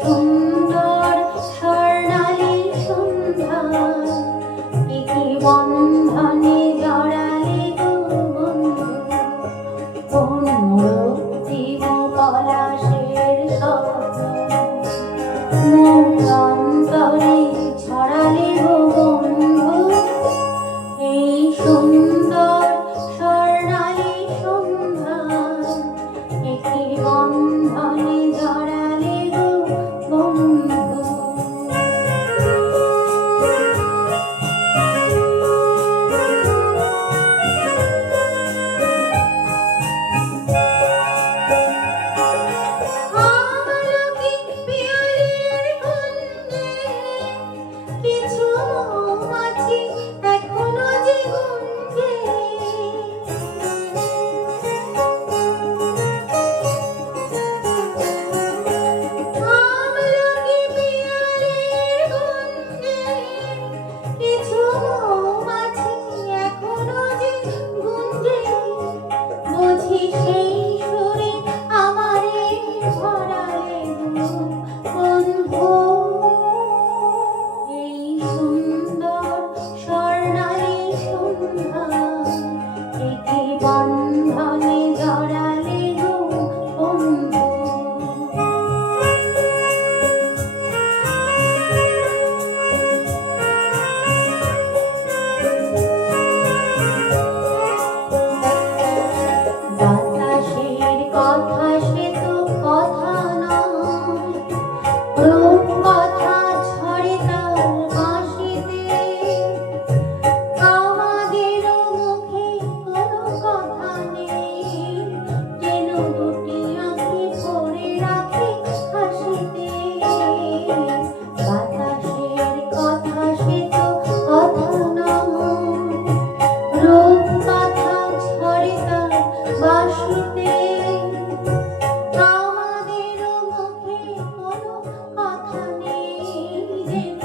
সুন্দর স্বর্ণালী সন্ধ্যা, একে বন্ধনে জড়ালে গো বন্ধু, কোন রক্তিম পলাশের স্বপ্ন মোর অন্তরে ছড়ালে গো বন্ধু। এই সুন্দর স্বর্ণালী সন্ধ্যা, একে বন্ধনে জড়ালে গো বন্ধু। আমলকি পিয়ালির গন্ধে কিছু মৌমাছি এখনো যে গুঞ্জে, আমলকি পিয়ালির গন্ধে কিছু মৌমাছি এখনো যে গুঞ্জে, বুঝি সেই সুরে আমারে ভরালে গো বন্ধু। এই সুন্দর স্বর্ণালী সন্ধ্যা, একে বন্ধনে জড়ালে গো বন্ধু। বাতাসের কথা সে তো কথা নয়, রূপকথা ঝরে তার বাঁশিতে, আমাদেরও মুখে কোনো কথা নেই, যেন দুটি আঁখি ভরে রাখে হাসিতে। বাতাসের কথা সে তো কথা নয়, রূপকথা ঝরে তার বাঁশিতে, আমাদেরও মুখে কোনো কথা নেই, যেন